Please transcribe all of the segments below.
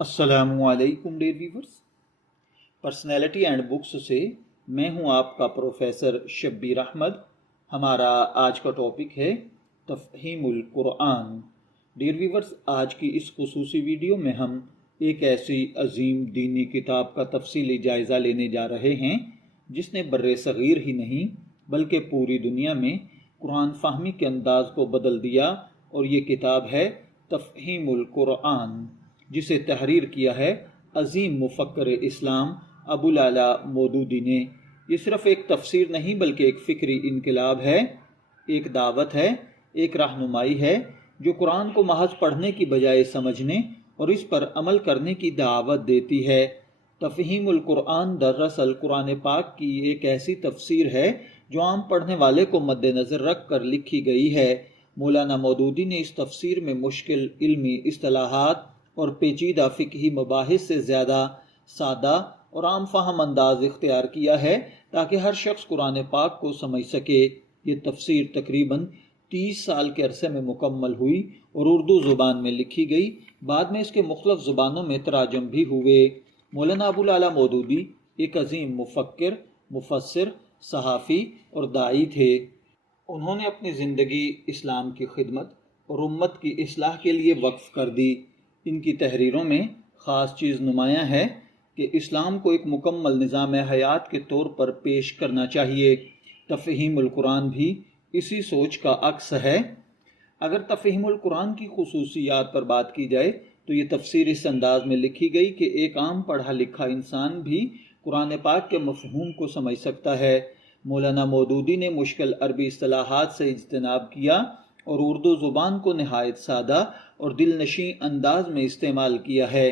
السلام علیکم dear viewers, personality and books سے میں ہوں آپ کا پروفیسر شبیر احمد۔ ہمارا آج کا ٹاپک ہے تفہیم القرآن۔ ڈیئر ویورز، آج کی اس خصوصی ویڈیو میں ہم ایک ایسی عظیم دینی کتاب کا تفصیلی جائزہ لینے جا رہے ہیں جس نے بر صغیر ہی نہیں بلکہ پوری دنیا میں قرآن فہمی کے انداز کو بدل دیا، اور یہ کتاب ہے تفہیم القرآن، جسے تحریر کیا ہے عظیم مفکر اسلام ابو العلا مودودی نے۔ یہ صرف ایک تفسیر نہیں بلکہ ایک فکری انقلاب ہے، ایک دعوت ہے، ایک رہنمائی ہے جو قرآن کو محض پڑھنے کی بجائے سمجھنے اور اس پر عمل کرنے کی دعوت دیتی ہے۔ تفہیم القرآن دراصل قرآن پاک کی ایک ایسی تفسیر ہے جو عام پڑھنے والے کو مد نظر رکھ کر لکھی گئی ہے۔ مولانا مودودی نے اس تفسیر میں مشکل علمی اصطلاحات اور پیچیدہ فقہی مباحث سے زیادہ سادہ اور عام فہم انداز اختیار کیا ہے تاکہ ہر شخص قرآن پاک کو سمجھ سکے۔ یہ تفسیر تقریباً 30 سال کے عرصے میں مکمل ہوئی اور اردو زبان میں لکھی گئی۔ بعد میں اس کے مختلف زبانوں میں تراجم بھی ہوئے۔ مولانا ابو العلا مودودی ایک عظیم مفکر، مفسر، صحافی اور داعی تھے۔ انہوں نے اپنی زندگی اسلام کی خدمت اور امت کی اصلاح کے لیے وقف کر دی۔ ان کی تحریروں میں خاص چیز نمایاں ہے کہ اسلام کو ایک مکمل نظام حیات کے طور پر پیش کرنا چاہیے۔ تفہیم القرآن بھی اسی سوچ کا عکس ہے۔ اگر تفہیم القرآن کی خصوصیات پر بات کی جائے تو یہ تفسیر اس انداز میں لکھی گئی کہ ایک عام پڑھا لکھا انسان بھی قرآن پاک کے مفہوم کو سمجھ سکتا ہے۔ مولانا مودودی نے مشکل عربی اصطلاحات سے اجتناب کیا اور اردو زبان کو نہایت سادہ اور دل نشیں انداز میں استعمال کیا ہے۔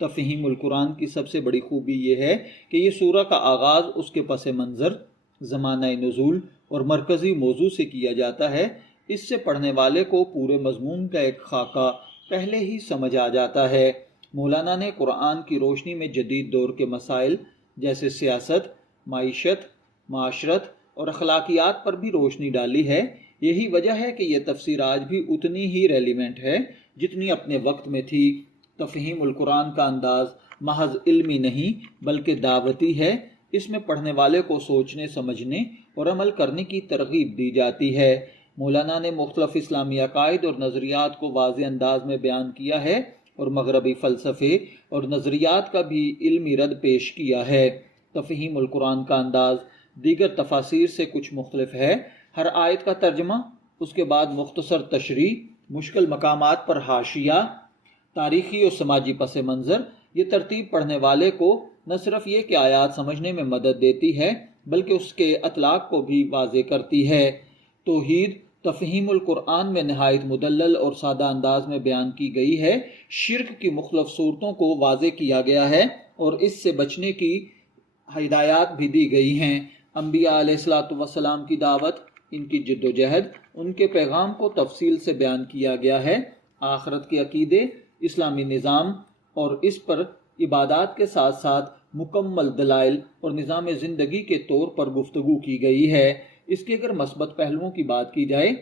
تفہیم القرآن کی سب سے بڑی خوبی یہ ہے کہ یہ سورہ کا آغاز اس کے پس منظر، زمانہ نزول اور مرکزی موضوع سے کیا جاتا ہے۔ اس سے پڑھنے والے کو پورے مضمون کا ایک خاکہ پہلے ہی سمجھ آ جاتا ہے۔ مولانا نے قرآن کی روشنی میں جدید دور کے مسائل جیسے سیاست، معیشت، معاشرت اور اخلاقیات پر بھی روشنی ڈالی ہے۔ یہی وجہ ہے کہ یہ تفسیر آج بھی اتنی ہی ریلیونٹ ہے جتنی اپنے وقت میں تھی۔ تفہیم القرآن کا انداز محض علمی نہیں بلکہ دعوتی ہے۔ اس میں پڑھنے والے کو سوچنے، سمجھنے اور عمل کرنے کی ترغیب دی جاتی ہے۔ مولانا نے مختلف اسلامی عقائد اور نظریات کو واضح انداز میں بیان کیا ہے اور مغربی فلسفے اور نظریات کا بھی علمی رد پیش کیا ہے۔ تفہیم القرآن کا انداز دیگر تفاسیر سے کچھ مختلف ہے۔ ہر آیت کا ترجمہ، اس کے بعد مختصر تشریح، مشکل مقامات پر حاشیہ، تاریخی اور سماجی پس منظر۔ یہ ترتیب پڑھنے والے کو نہ صرف یہ کہ آیات سمجھنے میں مدد دیتی ہے بلکہ اس کے اطلاق کو بھی واضح کرتی ہے۔ توحید تفہیم القرآن میں نہایت مدلل اور سادہ انداز میں بیان کی گئی ہے۔ شرک کی مختلف صورتوں کو واضح کیا گیا ہے اور اس سے بچنے کی ہدایات بھی دی گئی ہیں۔ انبیاء علیہ الصلوۃ والسلام کی دعوت، ان کی جد و جہد، ان کے پیغام کو تفصیل سے بیان کیا گیا ہے۔ آخرت کے عقیدے، اسلامی نظام اور اس پر عبادات کے ساتھ ساتھ مکمل دلائل اور نظام زندگی کے طور پر گفتگو کی گئی ہے۔ اس کے اگر مثبت پہلوؤں کی بات کی جائے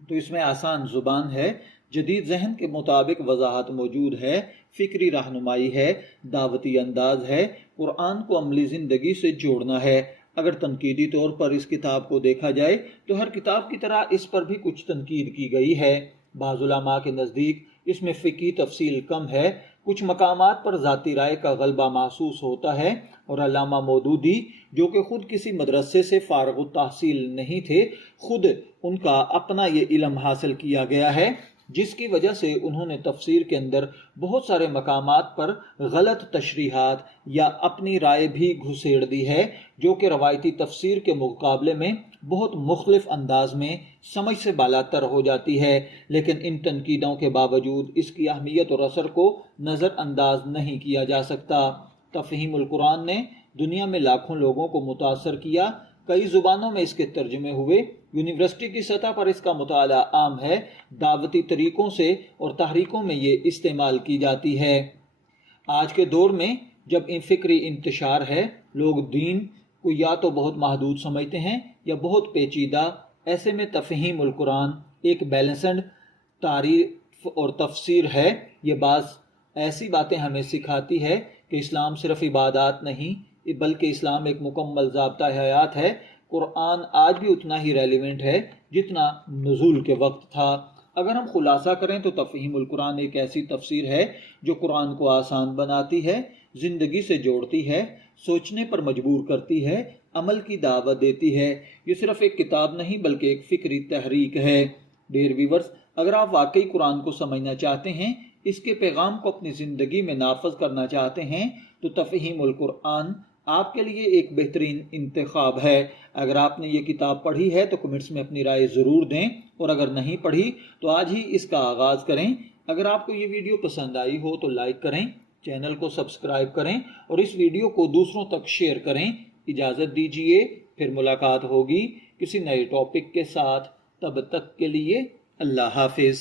تو اس میں آسان زبان ہے، جدید ذہن کے مطابق وضاحت موجود ہے، فکری رہنمائی ہے، دعوتی انداز ہے، قرآن کو عملی زندگی سے جوڑنا ہے۔ اگر تنقیدی طور پر اس کتاب کو دیکھا جائے تو ہر کتاب کی طرح اس پر بھی کچھ تنقید کی گئی ہے۔ بعض علماء کے نزدیک اس میں فقہی تفصیل کم ہے، کچھ مقامات پر ذاتی رائے کا غلبہ محسوس ہوتا ہے، اور علامہ مودودی جو کہ خود کسی مدرسے سے فارغ التحصیل نہیں تھے، خود ان کا اپنا یہ علم حاصل کیا گیا ہے، جس کی وجہ سے انہوں نے تفسیر کے اندر بہت سارے مقامات پر غلط تشریحات یا اپنی رائے بھی گھسیڑ دی ہے، جو کہ روایتی تفسیر کے مقابلے میں بہت مختلف انداز میں سمجھ سے بالاتر ہو جاتی ہے۔ لیکن ان تنقیدوں کے باوجود اس کی اہمیت اور اثر کو نظر انداز نہیں کیا جا سکتا۔ تفہیم القرآن نے دنیا میں لاکھوں لوگوں کو متاثر کیا، کئی زبانوں میں اس کے ترجمے ہوئے، یونیورسٹی کی سطح پر اس کا مطالعہ عام ہے، دعوتی طریقوں سے اور تحریکوں میں یہ استعمال کی جاتی ہے۔ آج کے دور میں جب ان فکری انتشار ہے، لوگ دین کو یا تو بہت محدود سمجھتے ہیں یا بہت پیچیدہ۔ ایسے میں تفہیم القرآن ایک بیلنسڈ تعریف اور تفسیر ہے۔ یہ بعض ایسی باتیں ہمیں سکھاتی ہے کہ اسلام صرف عبادات نہیں بلکہ اسلام ایک مکمل ضابطہ حیات ہے۔ قرآن آج بھی اتنا ہی ریلیونٹ ہے جتنا نزول کے وقت تھا۔ اگر ہم خلاصہ کریں تو تفہیم القرآن ایک ایسی تفسیر ہے جو قرآن کو آسان بناتی ہے، زندگی سے جوڑتی ہے، سوچنے پر مجبور کرتی ہے، عمل کی دعوت دیتی ہے۔ یہ صرف ایک کتاب نہیں بلکہ ایک فکری تحریک ہے۔ ڈیئر ویورز، اگر آپ واقعی قرآن کو سمجھنا چاہتے ہیں، اس کے پیغام کو اپنی زندگی میں نافذ کرنا چاہتے ہیں تو تفہیم القرآن آپ کے لیے ایک بہترین انتخاب ہے۔ اگر آپ نے یہ کتاب پڑھی ہے تو کمنٹس میں اپنی رائے ضرور دیں، اور اگر نہیں پڑھی تو آج ہی اس کا آغاز کریں۔ اگر آپ کو یہ ویڈیو پسند آئی ہو تو لائک کریں، چینل کو سبسکرائب کریں اور اس ویڈیو کو دوسروں تک شیئر کریں۔ اجازت دیجیے، پھر ملاقات ہوگی کسی نئے ٹاپک کے ساتھ۔ تب تک کے لیے اللہ حافظ۔